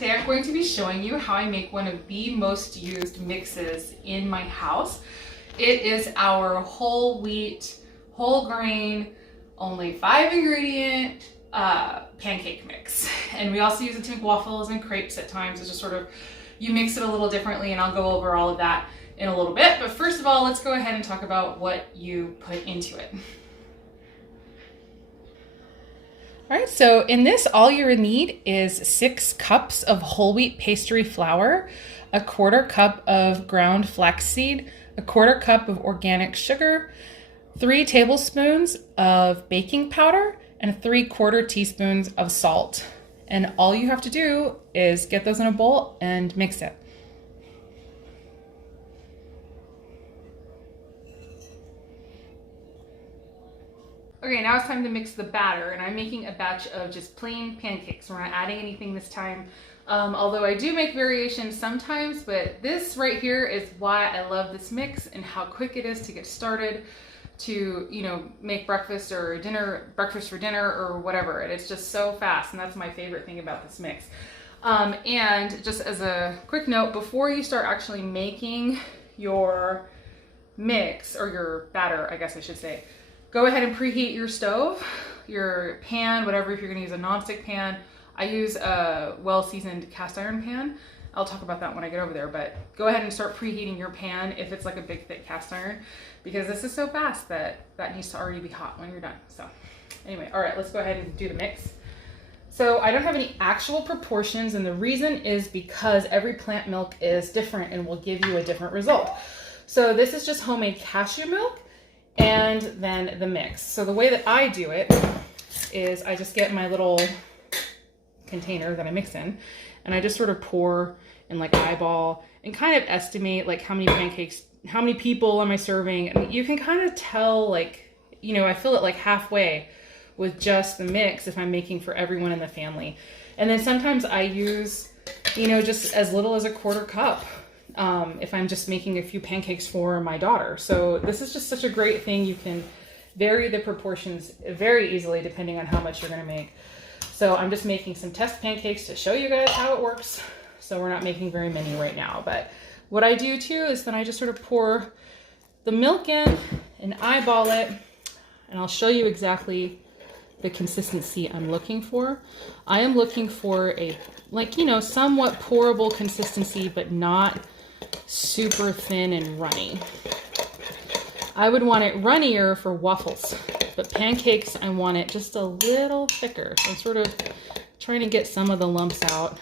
today I'm going to be showing you how I make one of the most used mixes in my house. It is our whole wheat, whole grain, only 5 ingredient pancake mix. And we also use it to make waffles and crepes at times. It's just sort of, you mix it a little differently, and I'll go over all of that in a little bit. But first of all, let's go ahead and talk about what you put into it. All right, so in this, all you need is 6 cups of whole wheat pastry flour, a 1/4 cup of ground flaxseed, a 1/4 cup of organic sugar, 3 tablespoons of baking powder, and 3/4 teaspoons of salt. And all you have to do is get those in a bowl and mix it. Okay, now it's time to mix the batter, and I'm making a batch of just plain pancakes. We're not adding anything this time, although I do make variations sometimes, but this right here is why I love this mix and how quick it is to get started to, you know, make breakfast or dinner, breakfast for dinner or whatever. It's just so fast, and that's my favorite thing about this mix. And just as a quick note, before you start actually making your mix, or your batter, I guess I should say, go ahead and preheat your stove, your pan, whatever, if you're gonna use a nonstick pan. I use a well-seasoned cast iron pan. I'll talk about that when I get over there, but go ahead and start preheating your pan if it's like a big, thick cast iron, because this is so fast that needs to already be hot when you're done. So anyway, all right, let's go ahead and do the mix. So I don't have any actual proportions, and the reason is because every plant milk is different and will give you a different result. So this is just homemade cashew milk, and then the mix. So the way that I do it is I just get my little container that I mix in, and I just sort of pour and like eyeball and kind of estimate like how many pancakes, how many people am I serving. And you can kind of tell, like, you know, I fill it like halfway with just the mix if I'm making for everyone in the family. And then sometimes I use, you know, just as little as a 1/4 cup. If I'm just making a few pancakes for my daughter. So this is just such a great thing. You can vary the proportions very easily depending on how much you're going to make. So I'm just making some test pancakes to show you guys how it works. So we're not making very many right now, but what I do too is then I just sort of pour the milk in and eyeball it, and I'll show you exactly the consistency I'm looking for. I am looking for a, like, you know, somewhat pourable consistency, but not super thin and runny. I would want it runnier for waffles, but pancakes, I want it just a little thicker. So I'm sort of trying to get some of the lumps out.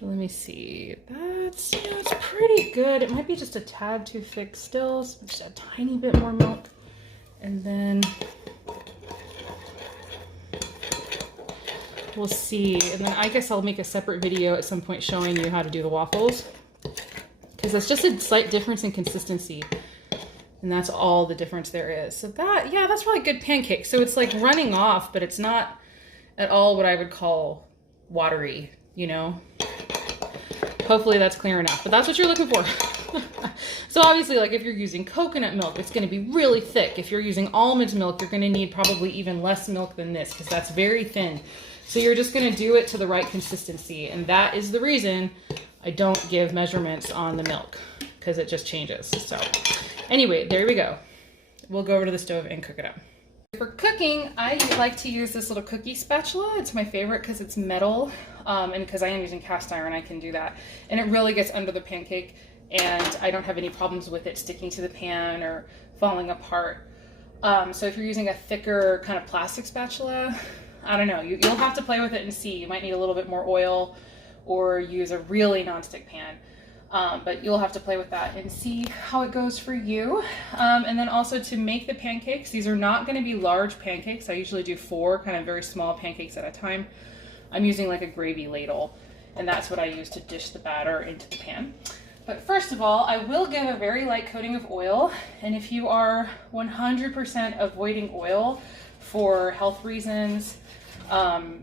Let me see. That's, yeah, it's pretty good. It might be just a tad too thick still. So just a tiny bit more milk. And then we'll see. And then I guess I'll make a separate video at some point showing you how to do the waffles, because it's just a slight difference in consistency, and that's all the difference there is. So that, yeah, that's really good pancake. So it's like running off, but it's not at all what I would call watery, you know? Hopefully that's clear enough, but that's what you're looking for. So obviously, like, if you're using coconut milk, it's going to be really thick. If you're using almond milk, you're going to need probably even less milk than this, because that's very thin. So you're just going to do it to the right consistency, and that is the reason I don't give measurements on the milk, because it just changes. So anyway, there we go. We'll go over to the stove and cook it up. For cooking, I like to use this little cookie spatula. It's my favorite because it's metal, and because I am using cast iron, I can do that. And it really gets under the pancake, and I don't have any problems with it sticking to the pan or falling apart. So if you're using a thicker kind of plastic spatula, I don't know, you'll have to play with it and see. You might need a little bit more oil or use a really nonstick pan. But you'll have to play with that and see how it goes for you. And then also to make the pancakes, these are not going to be large pancakes. I usually do 4 kind of very small pancakes at a time. I'm using like a gravy ladle, and that's what I use to dish the batter into the pan. But first of all, I will give a very light coating of oil. And if you are 100% avoiding oil for health reasons,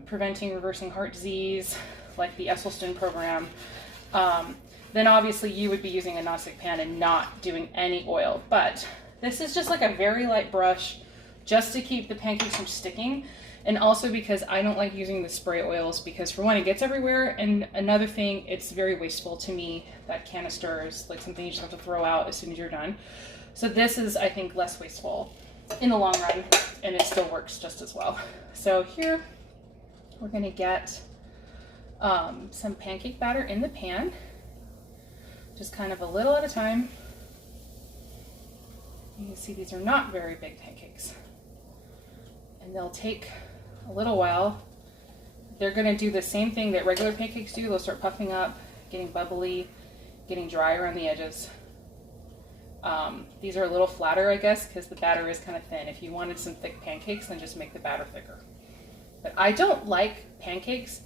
preventing reversing heart disease, like the Esselstyn program, then obviously you would be using a nonstick pan and not doing any oil. But this is just like a very light brush just to keep the pancakes from sticking. And also because I don't like using the spray oils because for one, it gets everywhere. And another thing, it's very wasteful to me. That canister is like something you just have to throw out as soon as you're done. So this is, I think, less wasteful in the long run, and it still works just as well. So here we're gonna get some pancake batter in the pan, just kind of a little at a time. You can see these are not very big pancakes, and they'll take a little while. They're gonna do the same thing that regular pancakes do. They'll start puffing up, getting bubbly, getting dry around the edges. These are a little flatter, I guess, because the batter is kind of thin. If you wanted some thick pancakes, then just make the batter thicker. But I don't like pancakes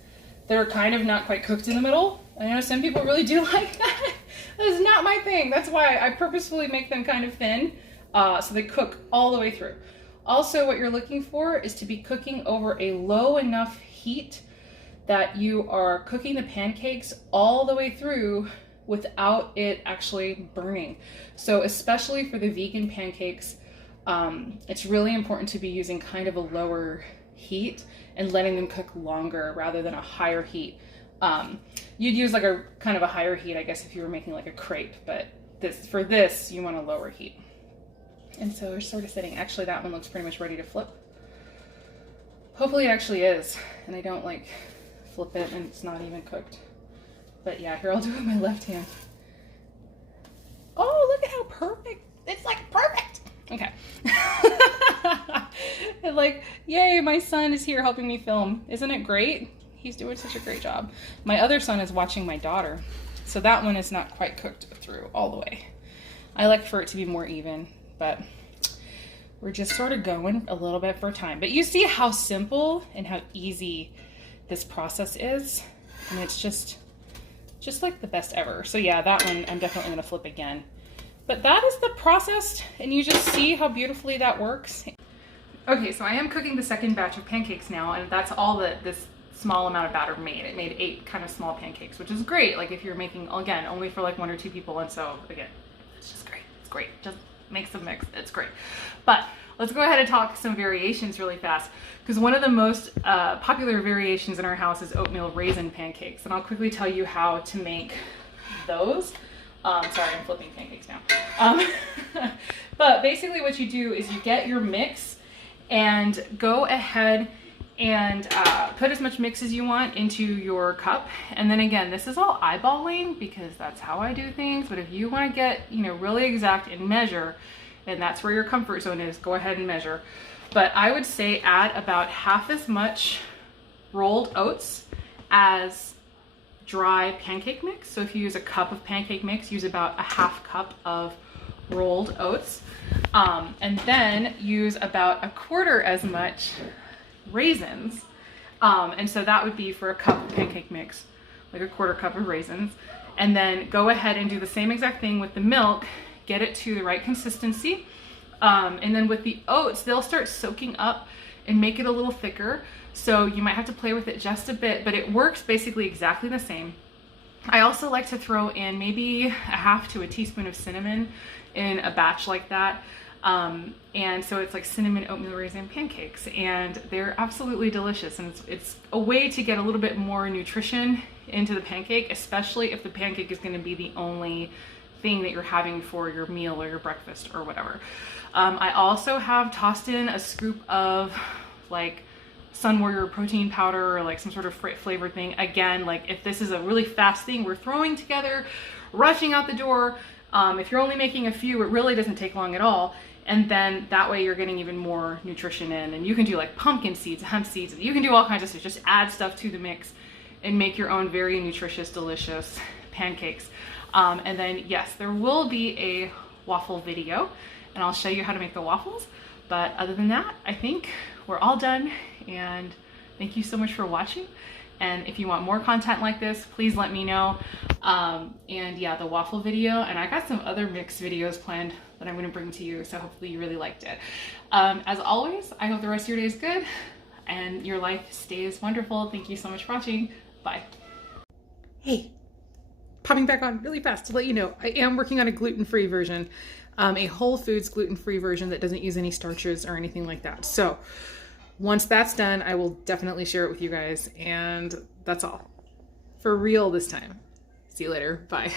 that are kind of not quite cooked in the middle. I know some people really do like that. That is not my thing. That's why I purposefully make them kind of thin, so they cook all the way through. Also, what you're looking for is to be cooking over a low enough heat that you are cooking the pancakes all the way through without it actually burning. So especially for the vegan pancakes, it's really important to be using kind of a lower heat and letting them cook longer rather than a higher heat. You'd use like a kind of a higher heat, I guess, if you were making like a crepe, but for this, you want a lower heat. And so we're sort of sitting, actually that one looks pretty much ready to flip. Hopefully it actually is, and I don't like flip it and it's not even cooked. But yeah, here I'll do it with my left hand. Oh, look at how perfect. It's like perfect. Okay. And like, yay, my son is here helping me film. Isn't it great? He's doing such a great job. My other son is watching my daughter. So that one is not quite cooked through all the way. I like for it to be more even, but we're just sort of going a little bit for time. But you see how simple and how easy this process is. And it's just like the best ever. So yeah, that one I'm definitely gonna flip again. But that is the process, and you just see how beautifully that works. Okay, so I am cooking the second batch of pancakes now, and that's all that this small amount of batter made. It made 8 kind of small pancakes, which is great. Like if you're making, again, only for like 1 or 2 people, and so again, it's just great. It's great. Just make some mix. It's great. But let's go ahead and talk some variations really fast, because one of the most popular variations in our house is oatmeal raisin pancakes, and I'll quickly tell you how to make those. Sorry, I'm flipping pancakes now. But basically what you do is you get your mix and go ahead and put as much mix as you want into your cup. And then again, this is all eyeballing because that's how I do things. But if you want to get, you know, really exact and measure, and that's where your comfort zone is, go ahead and measure. But I would say add about half as much rolled oats as dry pancake mix. So if you use a cup of pancake mix, use about a half cup of rolled oats. And then use about a quarter as much raisins. And so that would be for a cup of pancake mix, like a quarter cup of raisins. And then go ahead and do the same exact thing with the milk, get it to the right consistency. And then with the oats, they'll start soaking up and make it a little thicker. So you might have to play with it just a bit, but it works basically exactly the same. I also like to throw in maybe a half to a teaspoon of cinnamon in a batch like that. And so it's like cinnamon oatmeal raisin pancakes, and they're absolutely delicious. And it's a way to get a little bit more nutrition into the pancake, especially if the pancake is going to be the only thing that you're having for your meal or your breakfast or whatever. I also have tossed in a scoop of like Sun Warrior protein powder or like some sort of flavored thing. Again, like if this is a really fast thing we're throwing together, rushing out the door, if you're only making a few, it really doesn't take long at all. And then that way you're getting even more nutrition in, and you can do like pumpkin seeds, hemp seeds, you can do all kinds of stuff. Just add stuff to the mix and make your own very nutritious, delicious pancakes. And then yes, there will be a waffle video, and I'll show you how to make the waffles. But other than that, I think we're all done, and thank you so much for watching. And if you want more content like this, please let me know. And yeah, the waffle video, and I got some other mixed videos planned that I'm gonna bring to you, so hopefully you really liked it. As always, I hope the rest of your day is good and your life stays wonderful. Thank you so much for watching. Bye. Hey, popping back on really fast to let you know, I am working on a gluten-free version, a whole foods gluten-free version that doesn't use any starches or anything like that. So once that's done, I will definitely share it with you guys. And that's all. For real this time. See you later. Bye.